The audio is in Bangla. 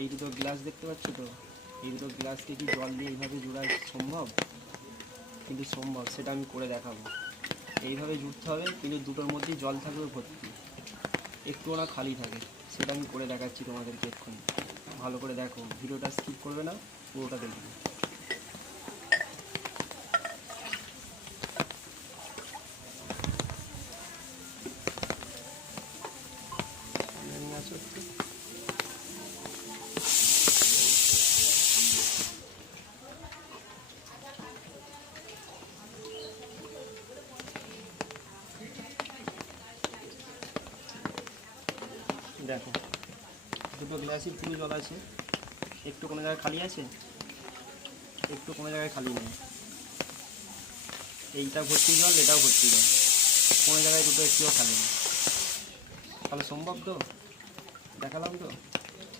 এই দুটো গ্লাস দেখতে পাচ্ছ তো, এই দুটো গ্লাসকে কি জল দিয়ে এইভাবে জোড়া সম্ভব? কিন্তু সম্ভব, সেটা আমি করে দেখাবো। এইভাবে জুড়তে হবে, কিন্তু দুটোর মধ্যেই জল থাকবে ভর্তি, একটুও না খালি থাকে। সেটা আমি করে দেখাচ্ছি তোমাদেরকে এক্ষুনি। ভালো করে দেখো, ভিডিওটা স্কিপ করবে না, পুরোটা দেখবে। দেখো, দুটো গ্লাসই পুরো জল আছে, একটু কোনো জায়গায় খালি আছে, একটু কোনো জায়গায় খালি নেই। এইটা ভর্তি জল, এটাও ভর্তি জল, কোনো জায়গায় দুটো একটুও খালি নেই। তাহলে সম্ভব তো, দেখালাম তো।